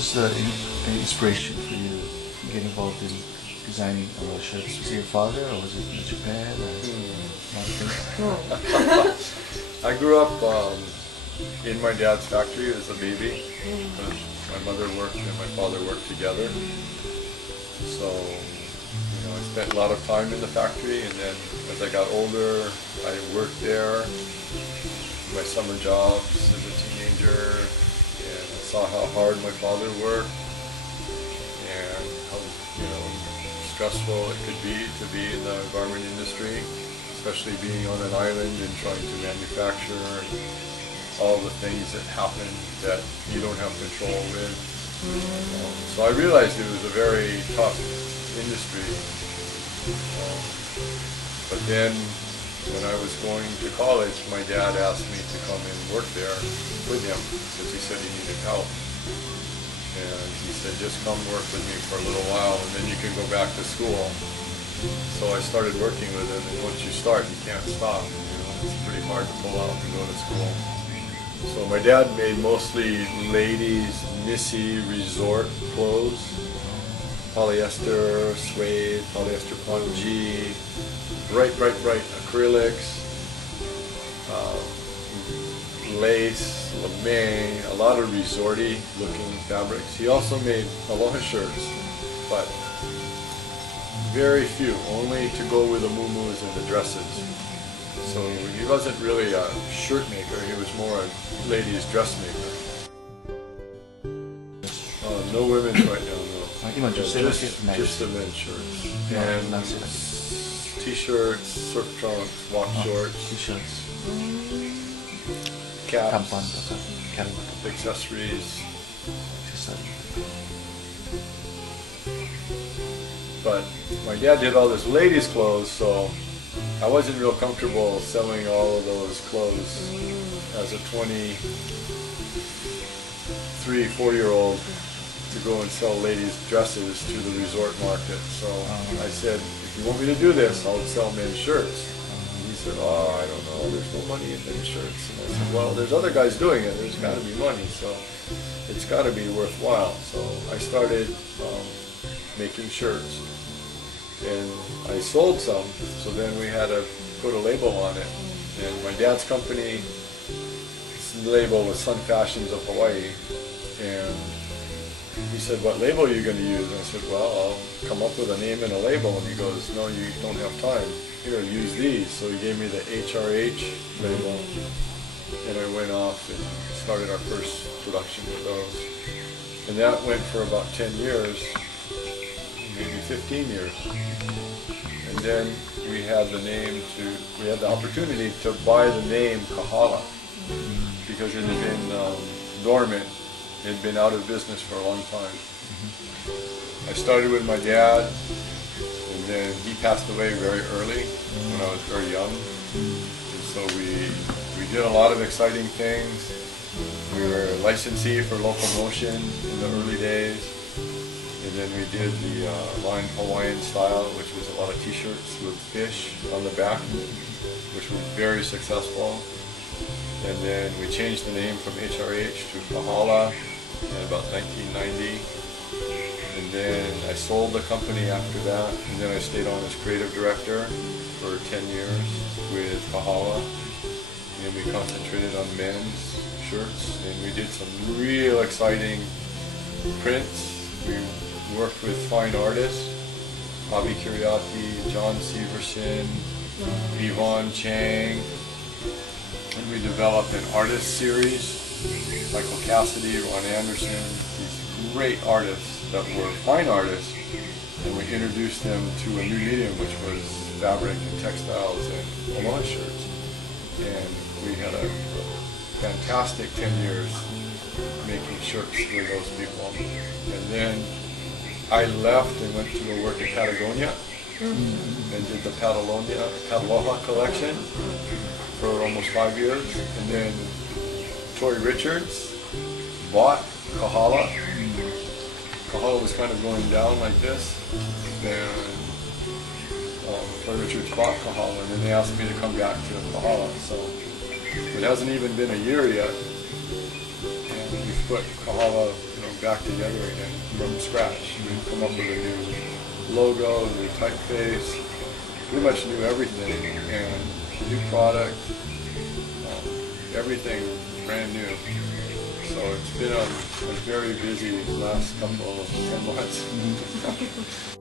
was the inspiration for you to get involved in designing shirts? Was it your father, or was it in Japan, or I grew up in my dad's factory as a baby. My mother worked and my father worked together. So, I spent a lot of time in the factory, and then as I got older, I worked there, my summer jobs as a teenager, and I saw how hard my father worked, and how, stressful it could be to be in the garment industry, especially being on an island and trying to manufacture all the things that happen that you don't have control with. So I realized it was a very tough industry. But then when I was going to college, my dad asked me to come and work there with him because he said he needed help. And he said, just come work with me for a little while and then you can go back to school. So I started working with him, and once you start, you can't stop. It's pretty hard to pull out and go to school. So my dad made mostly ladies' Missy resort clothes. Polyester, suede, polyester pongee, bright acrylics, lace, lame, a lot of resorty looking fabrics. He also made aloha shirts, but very few, only to go with the muumuus and the dresses. So he wasn't really a shirt maker, he was more a ladies' dressmaker. No women's right now, no. Just the men's shirts. And t-shirts, surf trunks, walk shorts, t-shirts, caps, accessories. But my dad did all this ladies' clothes, so I wasn't real comfortable selling all of those clothes as a 23, 4-year-old to go and sell ladies' dresses to the resort market. So I said, if you want me to do this, I'll sell men's shirts. And he said, oh, I don't know, there's no money in men's shirts. And I said, well, there's other guys doing it, there's got to be money, so it's got to be worthwhile. So I started making shirts. And I sold some, so then we had to put a label on it. And my dad's company's label was Sun Fashions of Hawaii. And he said, what label are you going to use? And I said, well, I'll come up with a name and a label. And he goes, no, you don't have time. Here, use these. So he gave me the HRH label. And I went off and started our first production with those. And that went for about 10 years. Maybe 15 years. And then we had the opportunity to buy the name Kahala because it had been dormant. It had been out of business for a long time. I started with my dad, and then he passed away very early when I was very young. And so we did a lot of exciting things. We were a licensee for Locomotion in the early days. And then we did the line Hawaiian style, which was a lot of t-shirts with fish on the back, which were very successful. And then we changed the name from HRH to Kahala in about 1990. And then I sold the company after that, and then I stayed on as creative director for 10 years with Kahala. And we concentrated on men's shirts, and we did some real exciting prints. We worked with fine artists, Avi Kiriati, John Severson, Yvonne Chang, and we developed an artist series, Michael Cassidy, Ron Anderson, these great artists that were fine artists, and we introduced them to a new medium, which was fabric and textiles and aloha shirts. And we had a fantastic 10 years making shirts for those people. And then I left and went to go work at Patagonia and did the Pataloha collection for almost 5 years. And then Tori Richards bought Kahala. Kahala was kind of going down like this. And Tori Richards bought Kahala, and then they asked me to come back to Kahala. So it hasn't even been a year yet. And we've put Kahala back together again from scratch. We'd come up with a new logo, new typeface, pretty much knew everything, and new product, everything brand new. So it's been a very busy last couple of 10 months.